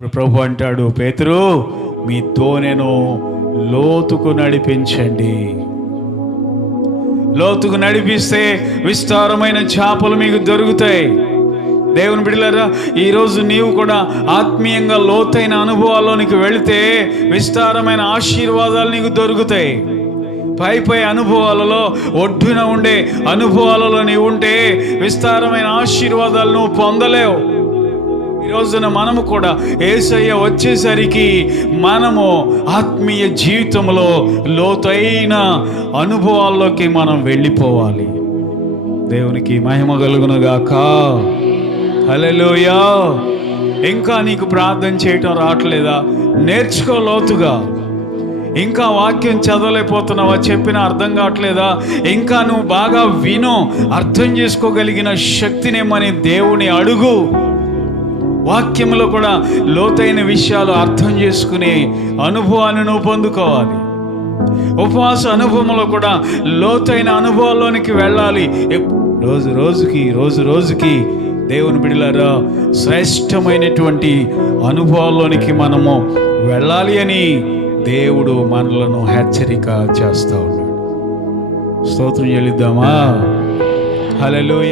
ఇప్పుడు ప్రభు అంటాడు పేతురు మీ తోనెను లోతుకు నడిపించండి. లోతుకు నడిపిస్తే విస్తారమైన చేపలు మీకు దొరుకుతాయి. దేవుని బిడ్డలారా ఈరోజు నీవు కూడా ఆత్మీయంగా లోతైన అనుభవాల్లోనికి వెళితే విస్తారమైన ఆశీర్వాదాలు నీకు దొరుకుతాయి. పై పై అనుభవాలలో ఒడ్డున ఉండే అనుభవాలలో నీవు ఉంటే విస్తారమైన ఆశీర్వాదాలు నువ్వు పొందలేవు. ఈ రోజున మనము కూడా ఏసయ్య వచ్చేసరికి మనము ఆత్మీయ జీవితంలో లోతైన అనుభవాల్లోకి మనం వెళ్ళిపోవాలి. దేవునికి మహిమ కలుగునుగాక. హలోయా ఇంకా నీకు ప్రార్థన చేయటం రావట్లేదా? నేర్చుకో లోతుగా. ఇంకా వాక్యం చదవలేకపోతున్నావా? చెప్పినా అర్థం కావట్లేదా? ఇంకా నువ్వు బాగా విను అర్థం చేసుకోగలిగిన శక్తినేమని దేవుని అడుగు. వాక్యంలో కూడా లోతైన విషయాలు అర్థం చేసుకునే అనుభవాన్ని నువ్వు పొందుకోవాలి. ఉపవాస అనుభవంలో కూడా లోతైన అనుభవాల్లోనికి వెళ్ళాలి. రోజు రోజుకి రోజు రోజుకి దేవుని బిడలారా శ్రేష్టమైనటువంటి అనుభవాల్లోనికి మనము వెళ్ళాలి అని దేవుడు మనలను హెచ్చరిక చేస్తా ఉన్నాడు. స్తోత్రం చెల్లిద్దామా? హలో